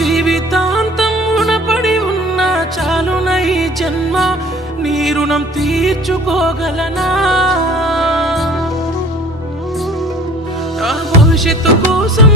జీవితాంతం రుణపడి ఉన్న చాలున ఈ జన్మ నీ రుణం తీర్చుకోగలనా నా భవిష్యత్తు కోసం